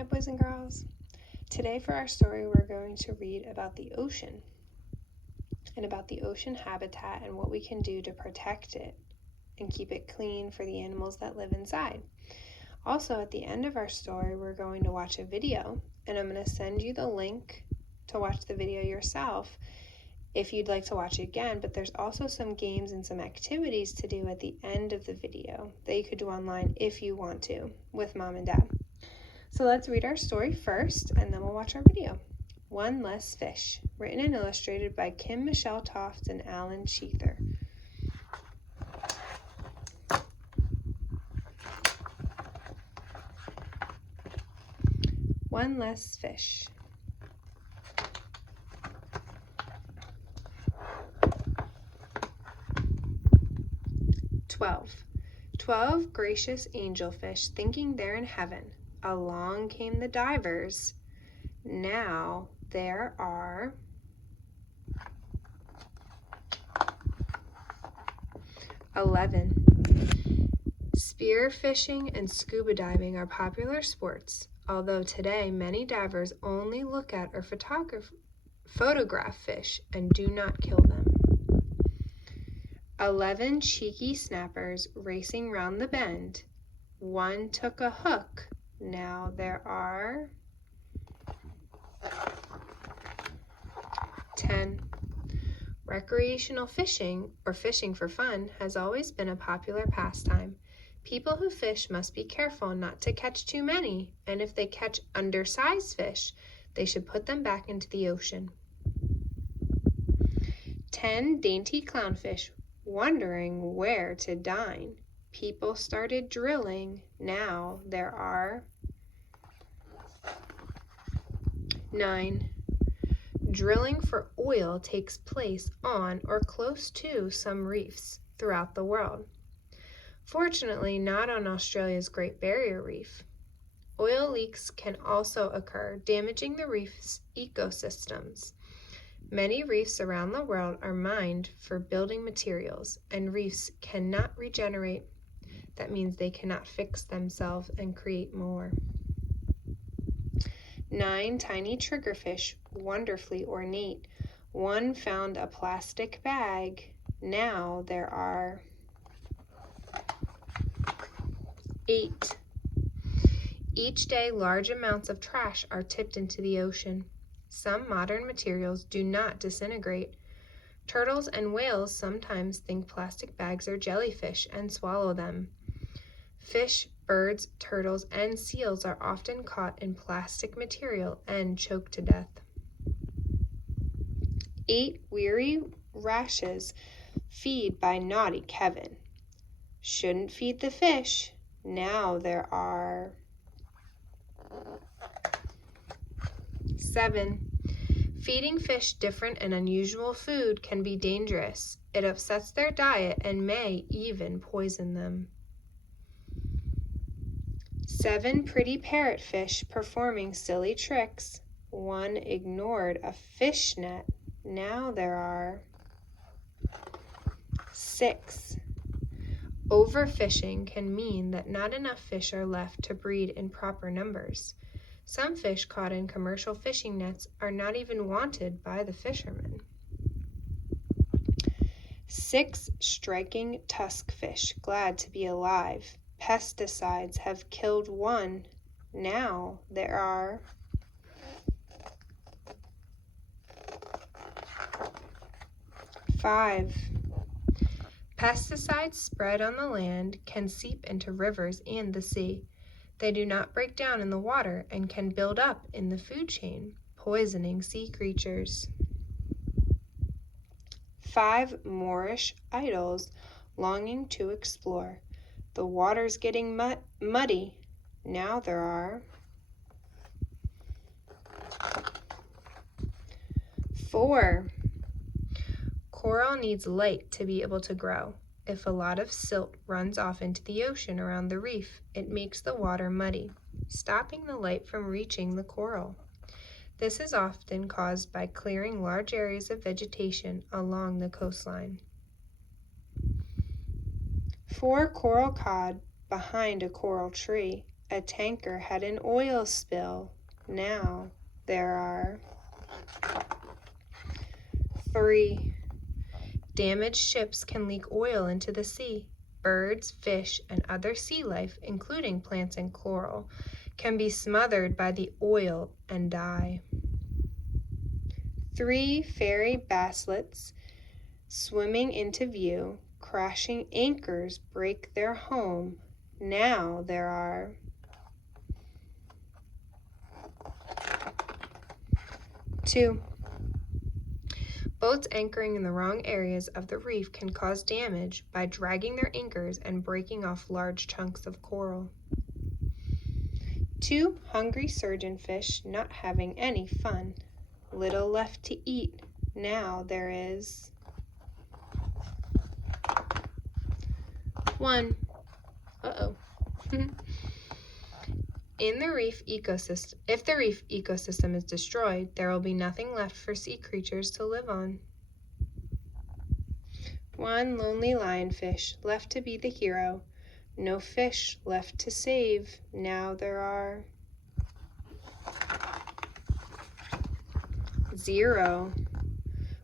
Hi, boys and girls. Today for our story, we're going to read about the ocean and about the ocean habitat and what we can do to protect it and keep it clean for the animals that live inside. Also, at the end of our story, we're going to watch a video, and I'm going to send you the link to watch the video yourself if you'd like to watch it again, but there's also some games and some activities to do at the end of the video that you could do online if you want to with mom and dad. So let's read our story first, and then we'll watch our video. One Less Fish, written and illustrated by Kim Michelle Toft and Alan Sheether. One Less Fish. Twelve gracious angelfish thinking they're in heaven. Along came the divers. Now there are 11. Spear fishing and scuba diving are popular sports, although today many divers only look at or photograph fish and do not kill them. 11 cheeky snappers racing round the bend. One took a hook. Now there are 10. Recreational fishing, or fishing for fun, has always been a popular pastime. People who fish must be careful not to catch too many, and if they catch undersized fish, they should put them back into the ocean. 10 dainty clownfish, wondering where to dine. People started drilling. Now there are 9. Drilling for oil takes place on or close to some reefs throughout the world. Fortunately, not on Australia's Great Barrier Reef. Oil leaks can also occur, damaging the reef's ecosystems. Many reefs around the world are mined for building materials, and reefs cannot regenerate. That means they cannot fix themselves and create more. 9 tiny triggerfish, wonderfully ornate. One found a plastic bag. Now there are 8. Each day, large amounts of trash are tipped into the ocean. Some modern materials do not disintegrate. Turtles and whales sometimes think plastic bags are jellyfish and swallow them. Fish, birds, turtles, and seals are often caught in plastic material and choked to death. 8 weary wrashes feed by naughty Kevin. Shouldn't feed the fish. Now there are 7. Feeding fish different and unusual food can be dangerous. It upsets their diet and may even poison them. 7 pretty parrotfish performing silly tricks. One ignored a fish net. Now there are 6. Overfishing can mean that not enough fish are left to breed in proper numbers. Some fish caught in commercial fishing nets are not even wanted by the fishermen. 6 striking tuskfish, glad to be alive. Pesticides have killed one. Now there are 5. Pesticides spread on the land can seep into rivers and the sea. They do not break down in the water and can build up in the food chain, poisoning sea creatures. 5 Moorish idols longing to explore. The water's getting muddy. Now there are 4. Coral needs light to be able to grow. If a lot of silt runs off into the ocean around the reef, it makes the water muddy, stopping the light from reaching the coral. This is often caused by clearing large areas of vegetation along the coastline. 4 coral cod behind a coral tree. A tanker had an oil spill. Now there are 3. Damaged ships can leak oil into the sea. Birds, fish, and other sea life, including plants and coral, can be smothered by the oil and die. 3 fairy basslets swimming into view, crashing anchors break their home. Now there are 2. Boats anchoring in the wrong areas of the reef can cause damage by dragging their anchors and breaking off large chunks of coral. 2 hungry surgeonfish not having any fun. Little left to eat. Now there is 1. Uh-oh. If the reef ecosystem is destroyed, there will be nothing left for sea creatures to live on. 1 lonely lionfish left to be the hero. No fish left to save. Now there are 0.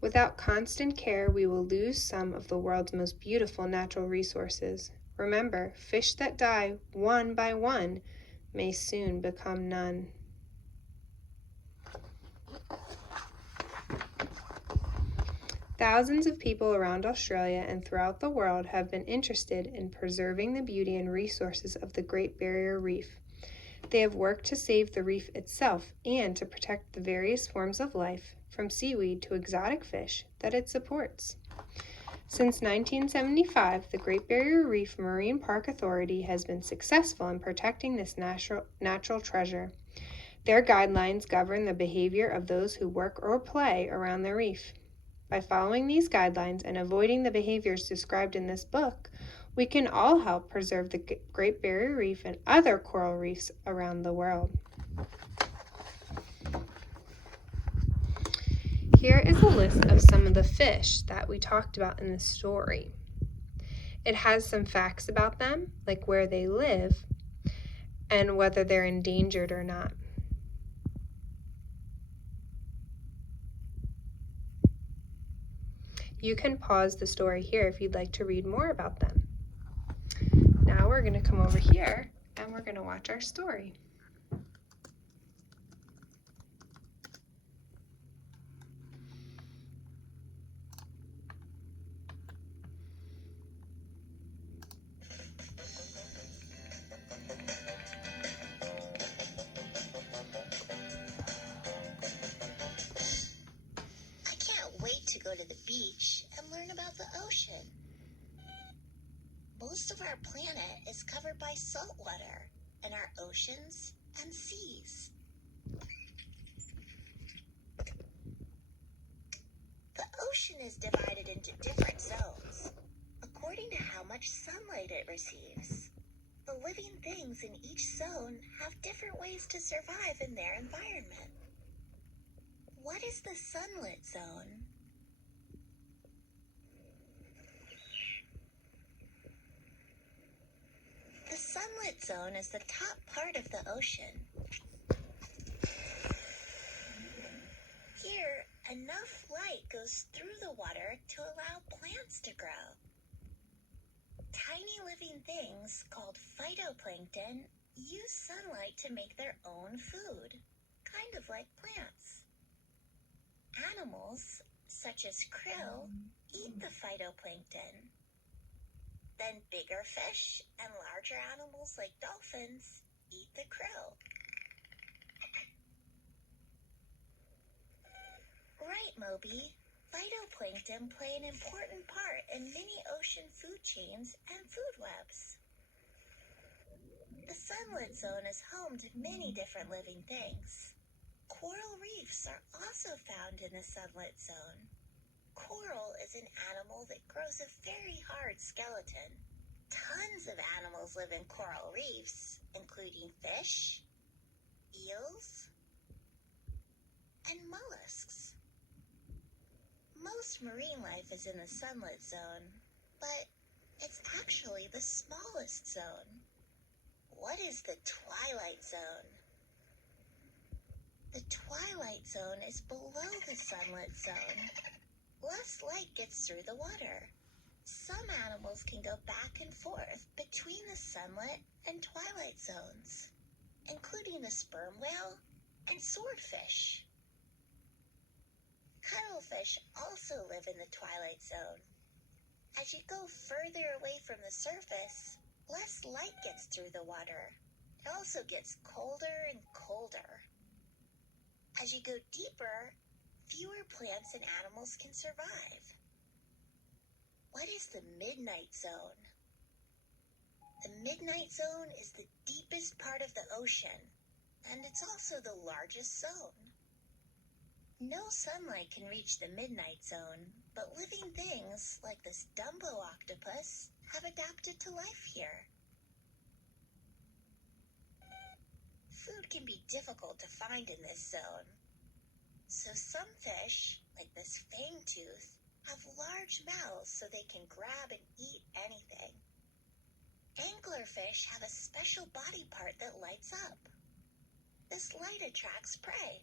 Without constant care, we will lose some of the world's most beautiful natural resources. Remember, fish that die one by one may soon become none. Thousands of people around Australia and throughout the world have been interested in preserving the beauty and resources of the Great Barrier Reef. They have worked to save the reef itself and to protect the various forms of life, from seaweed to exotic fish, that it supports. Since 1975, the Great Barrier Reef Marine Park Authority has been successful in protecting this natural treasure. Their guidelines govern the behavior of those who work or play around the reef. By following these guidelines and avoiding the behaviors described in this book, we can all help preserve the Great Barrier Reef and other coral reefs around the world. Here is a list of some of the fish that we talked about in this story. It has some facts about them, like where they live and whether they're endangered or not. You can pause the story here if you'd like to read more about them. Now we're going to come over here and we're going to watch our story. To go to the beach and learn about the ocean. Most of our planet is covered by salt water in our oceans and seas. The ocean is divided into different zones according to how much sunlight it receives. The living things in each zone have different ways to survive in their environment. What is the sunlit zone? The sunlit zone is the top part of the ocean. Here, enough light goes through the water to allow plants to grow. Tiny living things called phytoplankton use sunlight to make their own food, kind of like plants. Animals, such as krill, eat the phytoplankton. Then bigger fish and larger animals like dolphins eat the krill. Right, Moby. Phytoplankton play an important part in many ocean food chains and food webs. The sunlit zone is home to many different living things. Coral reefs are also found in the sunlit zone. Coral is an animal that grows a very hard skeleton. Tons of animals live in coral reefs, including fish, eels, and mollusks. Most marine life is in the sunlit zone, but it's actually the smallest zone. what is the twilight zone? The twilight zone is below the sunlit zone. Less light gets through the water. Some animals can go back and forth between the sunlit and twilight zones, including the sperm whale and swordfish. Cuttlefish also live in the twilight zone. As you go further away from the surface, less light gets through the water. It also gets colder and colder. As you go deeper, fewer plants and animals can survive. What is the midnight zone? The midnight zone is the deepest part of the ocean, and it's also the largest zone. No sunlight can reach the midnight zone, but living things like this Dumbo octopus have adapted to life here. Food can be difficult to find in this zone, so some fish, like this fangtooth, have large mouths so they can grab and eat anything. Anglerfish have a special body part that lights up. This light attracts prey.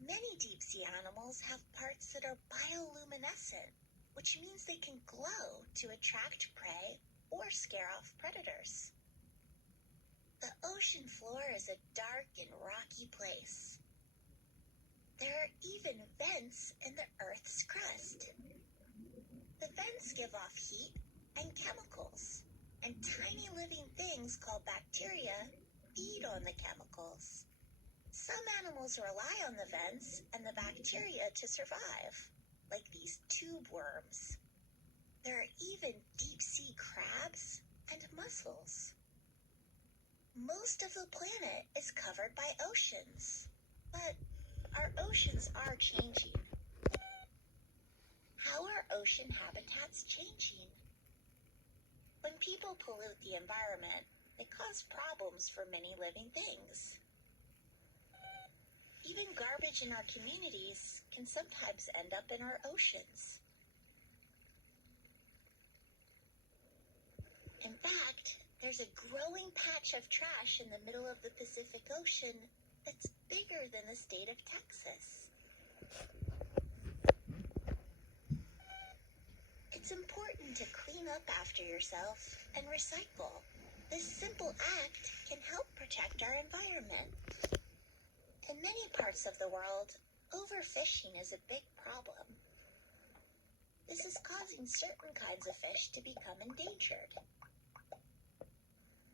Many deep-sea animals have parts that are bioluminescent, which means they can glow to attract prey or scare off predators. The ocean floor is a dark and rocky place. There are even vents in the Earth's crust. The vents give off heat and chemicals, and tiny living things called bacteria feed on the chemicals. Some animals rely on the vents and the bacteria to survive, like these tube worms. There are even deep-sea crabs and mussels. Most of the planet is covered by oceans, but our oceans are changing. How are ocean habitats changing? When people pollute the environment, they cause problems for many living things. Even garbage in our communities can sometimes end up in our oceans. In fact, there's a growing patch of trash in the middle of the Pacific Ocean that's bigger than the state of Texas. It's important to clean up after yourself and recycle. This simple act can help protect our environment. In many parts of the world, overfishing is a big problem. This is causing certain kinds of fish to become endangered.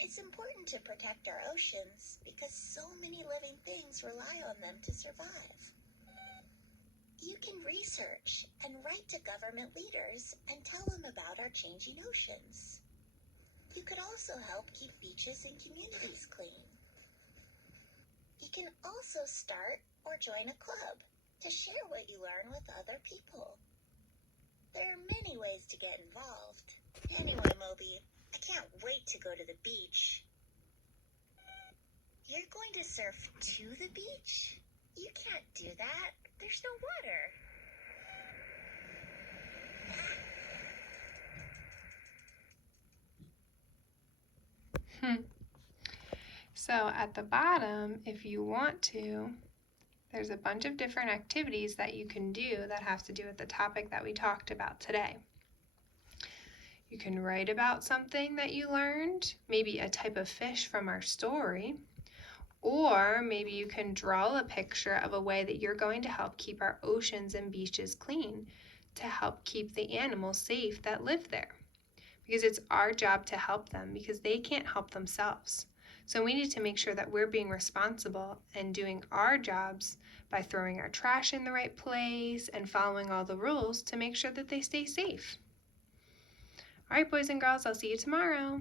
It's important to protect our oceans because so many living things rely on them to survive. You can research and write to government leaders and tell them about our changing oceans. You could also help keep beaches and communities clean. You can also start or join a club to share what you learn with other people. There are many ways to get involved. Anyway, Moby, I can't wait to go to the beach. You're going to surf to the beach? You can't do that. There's no water. So at the bottom, if you want to, there's a bunch of different activities that you can do that have to do with the topic that we talked about today. You can write about something that you learned, maybe a type of fish from our story, or maybe you can draw a picture of a way that you're going to help keep our oceans and beaches clean to help keep the animals safe that live there. Because it's our job to help them because they can't help themselves. So we need to make sure that we're being responsible and doing our jobs by throwing our trash in the right place and following all the rules to make sure that they stay safe. All right, boys and girls, I'll see you tomorrow.